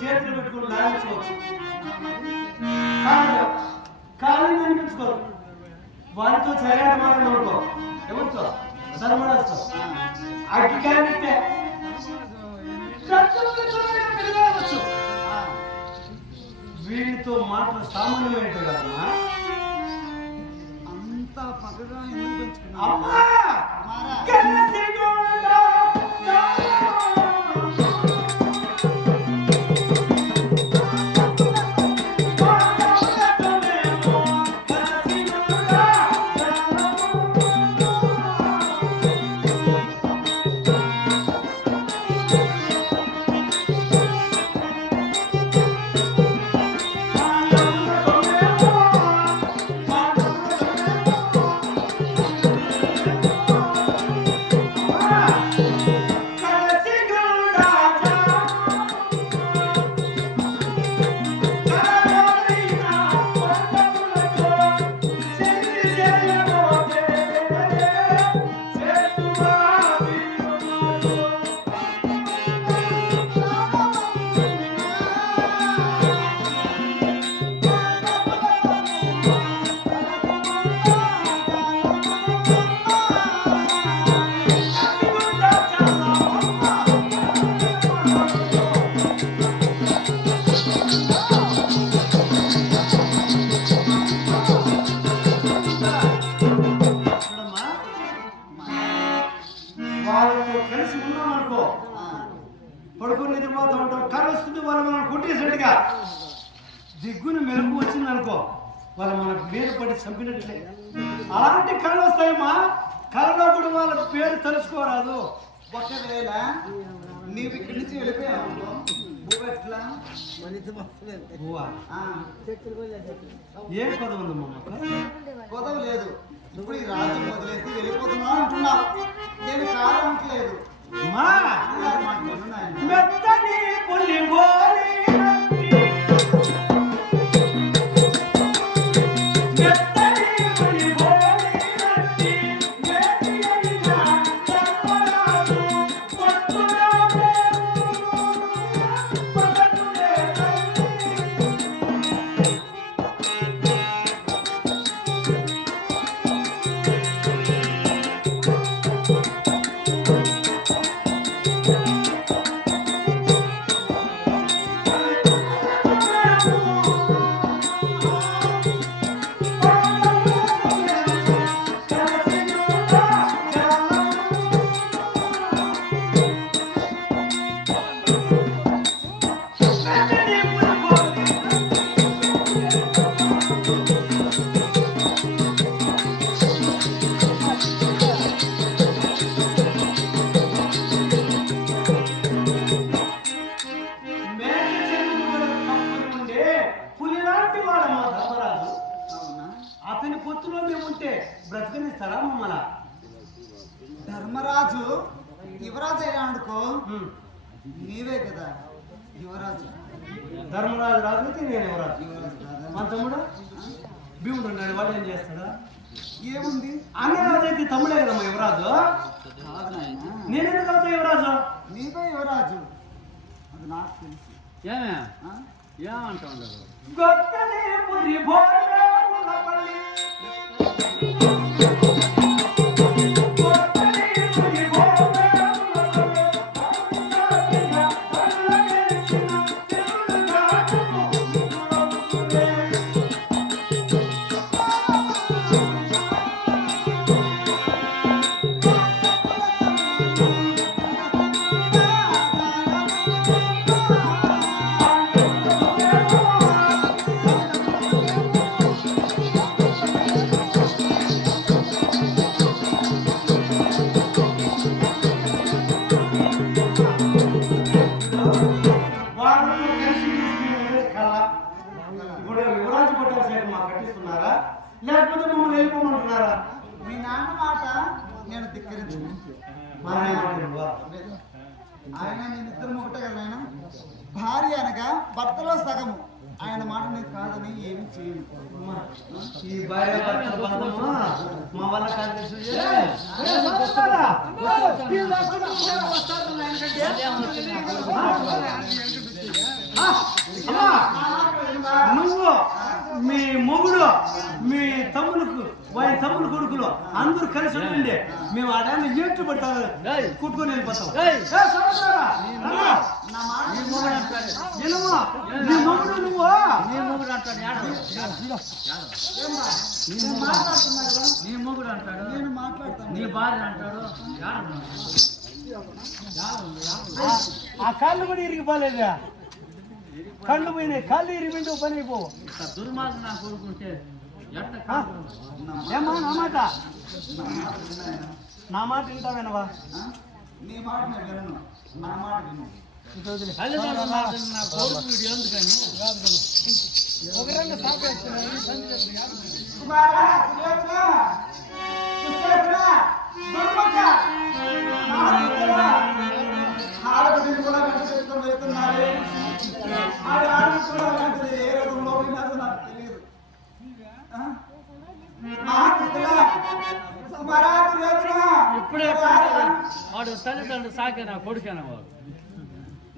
చేతులు పెట్టుకుని లాగించవచ్చు కాళ్ళు వినిపించుకోరు వారితో చర్యాట మాత్రం అనుకో ఎవరితో ధర్మరాజుతో అగ్గి కానిట్టే వీళ్ళతో మాటలు సామాన్యమైనట్టు కదమ్మా అంత పగగా ఎందుకు పెంచుకున్నా దిగ్గుని మెరుపు వచ్చింది అనుకో వాళ్ళు మన పేరు పడి చంపినట్లే అలాంటి కళలు వస్తాయమ్మా కళలో కూడా వాళ్ళ పేరు తెలుసుకోరాదు ఒకవేళ నీవు ఇక్కడి నుంచి వెళ్ళిపోయావు ఏం పదవి ఉందమ్మా పదవి లేదు ఇప్పుడు ఈ రాజ్యం వదిలేసి వెళ్ళిపోతున్నా అంటున్నా నేను కాదనట్లేదు మెత్తని పులి అతని పొత్తులో మేము ఉంటే బ్రతకనిస్తారా మమ్మల్ని ధర్మరాజు యువరాజు అయినా అనుకో నీవే కదా యువరాజు ధర్మరాజు రాజు అయితే నేను యువరాజు మా తమ్ముడు భీముడు ఉన్నాడు వాడు ఏం చేస్తాడా ఏముంది అన్న రాజు అయితే తమ్ముడే కదమ్మా యువరాజు నేనెందుకు అవుతా యువరాజు నీవే యువరాజు అది నాకు తెలుసు ఏమంటా ఉండదు గొప్పనే పురి భోజన సోదరా మీ నాన్న మాట నేను ధిక్కరించను. మా నాయన మాట వినువా? ఆయన నేను ఇద్దరు ఒకటే కదా నాయన. భార్య అనగా భర్తలో సగము. ఆయన మాట నేను కాదని ఏమి చేయను. అమ్మా, ఈ భార్య భర్తల బంధము మా వల్ల కాదు సూర్య. నువ్వు మీ మొగుడు మీ తమ్ములకు వారి తమ్ముడు కొడుకులు అందరూ కలిసి ఉండండి. మేము ఆడాన్ని ఏట్లు పట్టాలి కుట్టుకొని వెళ్ళిపోతాం. నా మాట నీ మొగుడు అంటాడు. నీ మొగుడు నువ్వు నీ మొగుడు అంటాడు. నేను మాట్లాడుతున్నా కదా. నీ మొగుడు అంటాడు. నేను మాట్లాడతాను. నీ భార్య అంటాడు. ఆ కాళ్ళు కూడా ఇరిగిపోలేదా? కళ్ళు పోయినాయి, కాళ్ళు ఇరిగిండు పని అయిపో. దుర్మార్గం నా కోరుకుంటే ఎట్ట ఏమా నా మాట వింటావేనవా? నీ మాట నేను వినను. నా మాట విను. తల్లిదండ్రుల మాట నా కొడుకు వీడు ఎందుకని ఒకరంగా కుమారా, కులేకులా, కుసేకులా, దుర్మక, నారదులా, ఆడబిడ్డను కూడా వెంట పెట్టుకొని వెళ్తున్నారు. ఆడబిడ్డ కూడా వెంటనే ఏ రకంలో విన్నారో నాకు తెలియదు. కుమారా, కులేకులా, ఇప్పుడే వాడు తల్లిదండ్రులు సాకే నా కొడుకేనా వాడు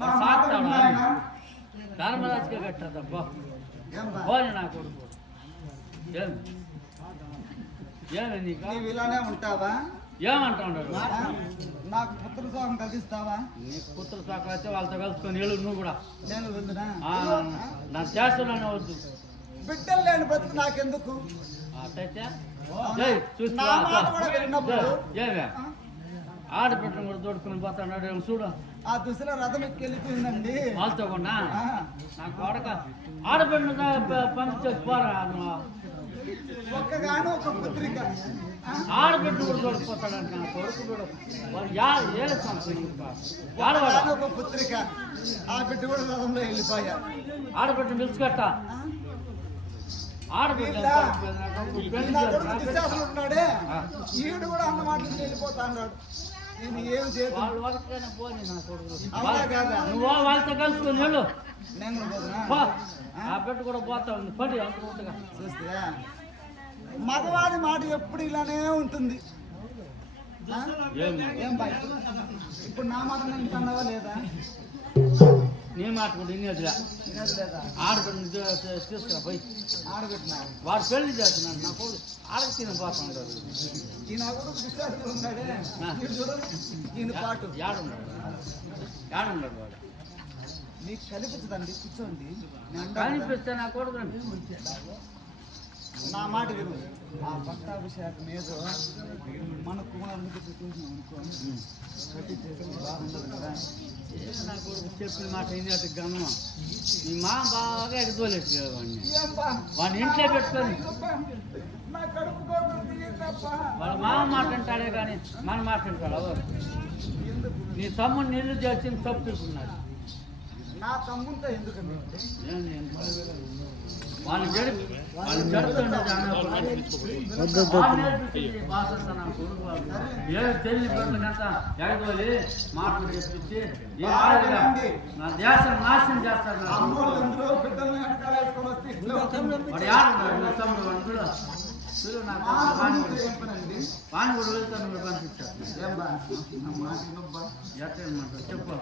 నా మాట విను నాయనా. ధర్మరాజుకే కట్టదబ్బా ఏం బా? పోని నా కొడుకు ఏమి నీకు నీవు ఇలానే ఉంటావా? ఏమంటాడు నాకు పుత్ర సోహం కలిగిస్తావా? నీకు పుత్ర సాకు అయితే వాళ్ళతో కలుసుకొని వెళ్ళు నువ్వు కూడా నేను వెళ్తున్నా. నా చేస్తున్నానే వద్దు బిడ్డలు లేని బ్రతుకు నాకెందుకు? అట్టయితే నా మాట కూడా విన్నప్పుడు ఏమే ఆడబిడ్డను కూడా తోడుకుని పోతాడు ఏమి చూడు ఆ దుసల రథం ఎక్కి వెళ్ళిపోయిందండి. వాళ్ళతో కూడా ఆ, నాకు వాడక ఆడబిడ్డను పంపించేసి పోరా ఒక్కగాను ఒక పుత్రిక. ఆడబిడ్డ కూడా తోడుకుపోతాడంట నా కొడుకు కూడా వాడు ఒక్కగాను ఒక పుత్రిక. ఆ బిడ్డ కూడా రథంలో వెళ్ళిపోయా. ఆడబిడ్డను పిలుచుకట్ట ఆడబిడ్డ నా కొడుకు దుశ్శాసనుడు ఉన్నాడే, ఈడు కూడా అన్న మాటలు వెళ్ళిపోతా అన్నాడు. నేను ఏం చేయను. వాళ్ళు ఒకటిగానే పోని నా కొడుకు అవునా కాదా? నువ్వు వాళ్ళతో కలుసుకొని వెళ్ళు నేను కూడా పోతున్నా. పో. ఆ బిడ్డ కూడా పోతా ఉంది పడి అనుకుంటుగా చూస్తే మగవాడి మాట ఎప్పుడు ఇలానే ఉంటుంది. ఆ? ఏం బాయ్, ఇప్పుడు నా మాట నేను వింటున్నావా లేదా? నీ మాట కూడా వినేదిరా వినదు లేదా? ఆడబిడ్డను తీసుకురా పోయి ఆడబెట్టినా వాడు పెళ్లి చేస్తున్నాడు నా కొడుకు ఆడకి తిని పోతుంటాడు ఈ నా కూడా దుశ్శాసనుడు ఉన్నాడే, ఈడు చూడు, ఈయన పాటు ఏడున్నాడు వాడు మీకు కనిపించదండి. కూర్చోండి, నేను అంటాను కదా. కనిపిస్తే నా కొడుకు నా మాట విను. ఆ పట్టాభిషేకం ఏదో మన కుమారునికి చూపించాం అనుకో, ప్రతి చేతులు బాగుండదు కదా. నా కొడుకు చెప్పిన మాట వినేది గమనం మీ మా బాగా ఎగదోలేదు వాడిని ఏం బా? వాడిని ఇంట్లో పెట్టుకొని నా కడుపు కోరుతుంది ఏంటప్పా? వాళ్ళ మామ మాట అంటాడే కానీ మన మాట అంటాడు ఎవరు ఎందుకు? నీ తమ్ముడు నిల్లు చేసింది తప్పుకున్నాడు నా తమ్ముంతో ఎందుకండి? వాళ్ళు జడుతుండేది ఏదో తెలియని పెట్టినంత ఎగదోలి మాటలు చెప్పించి నా దేశం నాశనం చేస్తారు నా అమ్మోళ్ళు అందరూ బిడ్డల్ని వెనకాల వేసుకొని వస్తే ఇట్లా అవుతుంది. వాడు ఆడున్నాడు నా తమ్ముడు వాడు కూడా చూడు నా మా వాణి తమ్ముడితో ఏం పనండి? కూడా వెళ్తాను కూడా పంపించారు ఏం బా? నా మాట వినబ్బా. ఎట్లా ఏమంటారు చెప్పు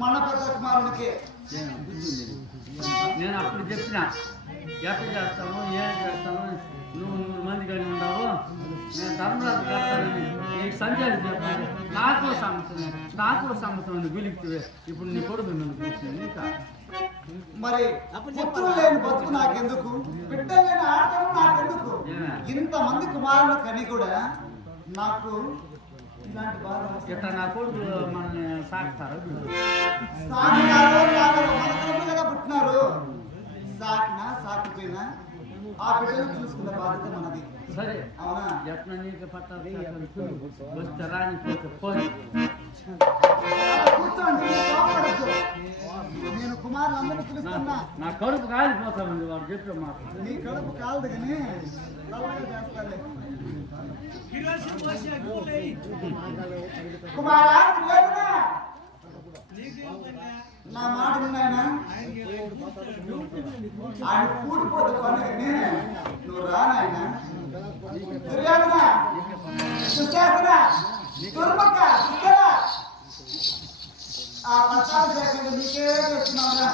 మన పెద్ద కుమారునికి నేను అప్పుడు చెప్పిన ఎట్లా చేస్తాను ఏం చేస్తాను నువ్వు 100 మంది కలిగి ఉండవు నేను ధర్మరాజు కడతానని నీకు సంజయ్ చెప్పాను నాకు సమ్మతం గులికి ఇప్పుడు నీ కొడుకు నన్ను కూర్చుంది ఇంకా మరి పుత్రులు లేని బతుకు నాకెందుకు? బిడ్డలు లేని ఆడటం నాకెందుకు? ఇంతమంది కుమారులు కని కూడా నాకు ఇలాంటి బాధ వస్తుంది. ఇట్లా నా కొడుకు మనల్ని సాగుతారు సాకినారు, సాకరు, మన తరపున కదా పుట్టినారు. సాకినా సాకిపోయినా ఆ బిడ్డను చూసుకున్న బాధ్యత మనది. సరే అవునా? ఎట్లా నీకు పట్టాలి వస్తే రాని పోతే పోయి కూర్చోండి, కోపపడద్దు. నేను కుమారులందరినీ పిలుస్తున్నా. నా కడుపు కాలిపోతానండి వాడు చెప్పే మాట. నీ కడుపు కాలదు కానీ చల్లగా చేస్తాలే. కుమారా, లేదునా? నా మాట విన్నాయనా? ఆయన కూడిపోతే పండుగని నువ్వు రానాయన. దుర్యోధన, దుశ్శాసన, దుర్ముఖ, దుర్గర, ఆ పట్టాలు లేకుండా నీకే చెప్తున్నావురా.